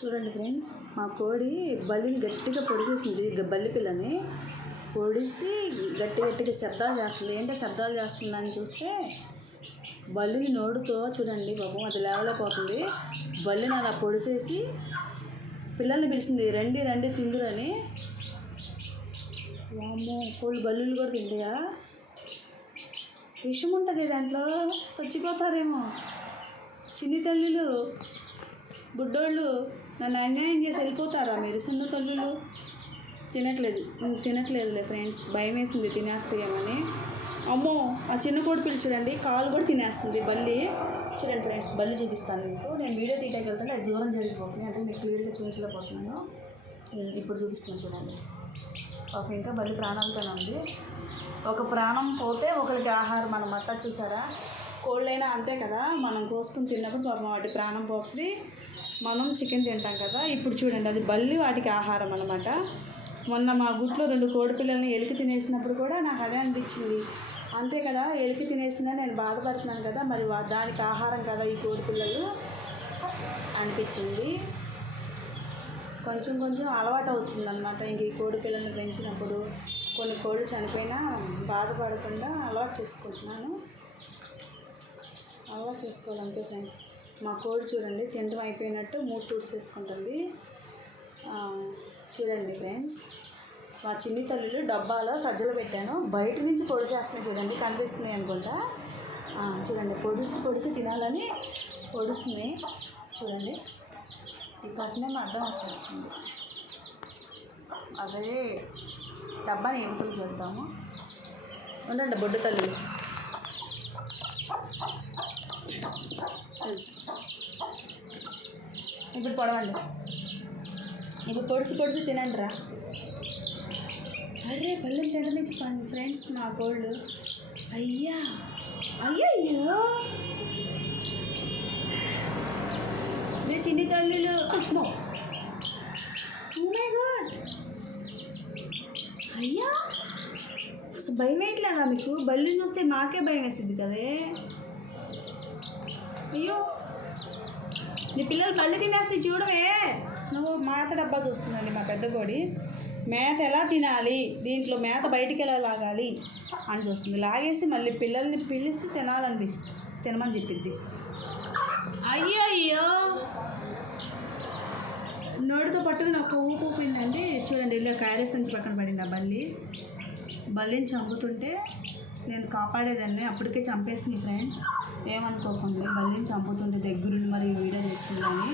చూడండి ఫ్రెండ్స్, మా కోడి బల్లిని గట్టిగా పొడిచేసింది. బల్లి పిల్లని పొడిసి గట్టిగా శబ్దాలు చేస్తుంది. ఏంటో శబ్దాలు చేస్తుందని చూస్తే బల్లిని నోడుతో చూడండి పాపం అది లేవలేకపోతుంది. బల్లిని అలా పొడిచేసి పిల్లల్ని పిలిచింది, రండి రండి తిందురని. వామ్మో, కోళ్ళు బల్లులు కూడా తింటాయా? విషం ఉంటుంది దాంట్లో, చచ్చిపోతారేమో. చిన్ని తల్లులు బుడ్డోళ్ళు నన్ను అన్యాయం చేసి వెళ్ళిపోతారా మీరు? చిన్న తల్లులు తినట్లేదులే ఫ్రెండ్స్, భయం వేసింది తినేస్తాయేమని. అమ్మో, ఆ చిన్న కోడి పిల్లి చూడండి, కాలు కూడా తినేస్తుంది బల్లి. చూడండి ఫ్రెండ్స్, బల్లి చూపిస్తాను మీకు. నేను వీడియో తీయడానికి వెళ్తాను, అది దూరం జరిగిపోతుంది, అంటే మీకు క్లియర్గా చూపించలేకపోతున్నాను. ఇప్పుడు చూపిస్తాను చూడండి. పాపం ఇంకా బల్లి ప్రాణాలతోనే ఉంది. ఒక ప్రాణం పోతే ఒకరికి ఆహారం అన్నమాట. చూసారా, కోళ్ళైనా అంతే కదా, మనం కోసుకుని తిన్నప్పుడు పాపం వాటి ప్రాణం పోతుంది. మనం చికెన్ తింటాం కదా, ఇప్పుడు చూడండి అది బల్లి వాటికి ఆహారం అన్నమాట. మొన్న మా గుట్లో 2 కోడి పిల్లల్ని ఎలికి తినేసినప్పుడు కూడా నాకు అదే అనిపించింది. అంతే కదా, ఎలికి తినేసిందని నేను బాధపడుతున్నాను కదా, మరి దానికి ఆహారం కదా ఈ కోడి పిల్లలు అనిపించింది. కొంచెం అలవాటు అవుతుంది అన్నమాట. ఇంక ఈ కోడి పిల్లల్ని పెంచినప్పుడు కొన్ని కోళ్ళు చనిపోయినా బాధపడకుండా అలవాటు చేసుకోవాలంతే ఫ్రెండ్స్. మా కోడి చూడండి తినడం అయిపోయినట్టు మూడు తూడ్చేసుకుంటుంది. చూడండి ఫ్రెండ్స్, మా చిన్ని తల్లులు డబ్బాలో సజ్జలు పెట్టాను, బయట నుంచి పొడి చేస్తున్నాయి చూడండి, కనిపిస్తున్నాయి అనుకుంటా. చూడండి, పొడిసి తినాలని పొడుస్తున్నాయి చూడండి. ఈ కట్నం అడ్డం వచ్చేస్తుంది. అదే డబ్బాని ఎంపులు చేద్దాము. ఉండండి బొడ్డు తల్లులు. ఇప్పుడు పొడవండి, ఇప్పుడు పొడిచి తినండి రా. అరే బల్లం తిననిచ్చి ఫ్రెండ్స్ మా కోళ్ళు. అయ్యో మీరు చిన్ని తల్లులు. అమ్మో, మై గాడ్, అయ్యా అసలు భయం వేయట్లేదా మీకు? బల్లిని చూస్తే మాకే భయం వేసింది కదే. అయ్యో, నీ పిల్లలు బల్లి తినేస్తే చూడవే. నువ్వు మేత డబ్బా చూస్తుందండి మా పెద్ద కోడి. మేత ఎలా తినాలి, దీంట్లో మేత బయటికి ఎలా లాగాలి అని చూస్తుంది. లాగేసి మళ్ళీ పిల్లల్ని పిలిచి తినమని చెప్పిద్ది. అయ్యో, నోటితో పట్టుకుని ఒక ఊపిందండి. చూడండి, ఇలా క్యారేజ్ సంచి పక్కన పడింది. ఆ బల్లిని చంపుతుంటే నేను కాపాడేదాన్ని, అప్పటికే చంపేసింది ఫ్రెండ్స్. ఏమనుకోకండి, బల్లిని చంపుతుంటే దగ్గరుండి మరి వీడియో చేస్తుందని.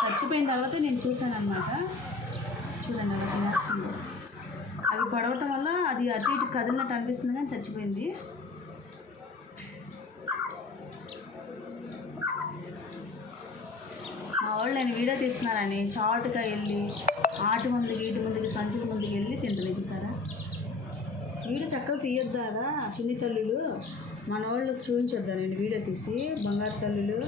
చచ్చిపోయిన తర్వాత నేను చూశాను అన్నమాట. చూడండి అలా తినేస్తుంది. అవి పడవటం వల్ల అది అటు ఇటు కదిలినట్టు అనిపిస్తుంది కానీ చచ్చిపోయింది. మా వాళ్ళు నేను వీడియో తీస్తున్నానని చాటుగా వెళ్ళి ఆటి ముందుకి సంచుల ముందుకు వెళ్ళి తింటుంది. చూసారా, వీడియో చక్కగా తీయొద్దారా చిన్ని తల్లులు? మన వాళ్ళకి చూపించొద్దా నేను వీడియో తీసి? బంగారు తల్లులు,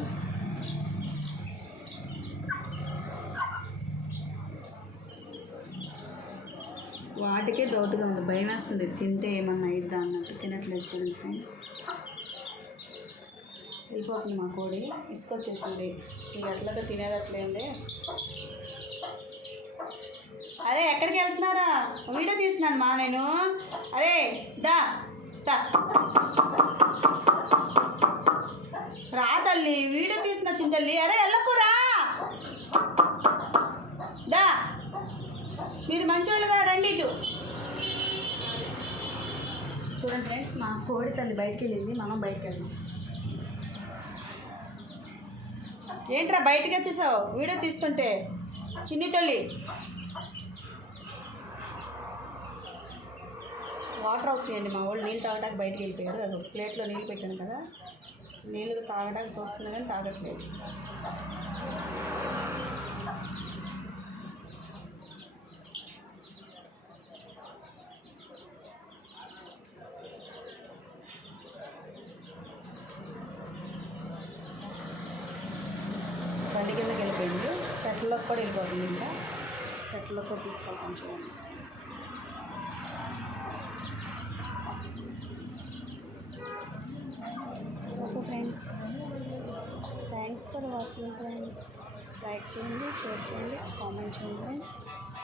వాటికే డౌట్గా ఉంది, భయం వేస్తుంది తింటే ఏమన్నా అయిద్దా అన్నట్టు. తినట్లేదు చూడండి ఫ్రెండ్స్. వెళ్ళిపోతుంది మా కోడి, ఇసుకొచ్చేసింది. ఇంక అట్లాగా తినేదట్లేండి. అరే ఎక్కడికి వెళ్తున్నారా? వీడియో తీస్తున్నాను మా నేను. అరే దా రా తల్లి, వీడియో తీస్తున్నా చిన్న తల్లి. అరే వెళ్ళకురా, దా, మీరు మంచోళ్ళుగా రండి ఇటు. చూడండి ఫ్రెండ్స్, మా కోడి తల్లి బయటికి వెళ్ళింది, మనం బయటికి వెళ్దాం. ఏంట్రా బయటికి వచ్చేసావు వీడియో తీస్తుంటే? చిన్ని తల్లి, వాటర్ అవుతాయండి. మా వాళ్ళు నీళ్ళు తాగడానికి బయటికి వెళ్ళిపోయారు. అది ఒక ప్లేట్లో నీళ్ళు పెట్టాను కదా, నీళ్ళు తాగడానికి చూస్తున్నా కానీ తాగట్లేదు. బండి కిందకి వెళ్ళిపోయింది, చెట్లలోకి కూడా వెళ్ళిపోతుంది. ఇంకా చెట్లలోకి కూడా తీసుకెళ్తాం చూడండి. Okay friends, thanks for watching friends. Like చేయండి, షేర్ చేయండి, కామెంట్ చేయండి ఫ్రెండ్స్.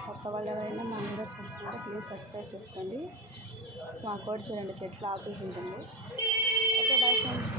కొత్త వాళ్ళు ఎవరైనా మా వీడియో చూస్తుంటే ప్లీజ్ సబ్స్క్రైబ్ చేసుకోండి. మా కూడా చూడండి చెట్లు ఆకులు ఉంటుంది. Okay bye friends.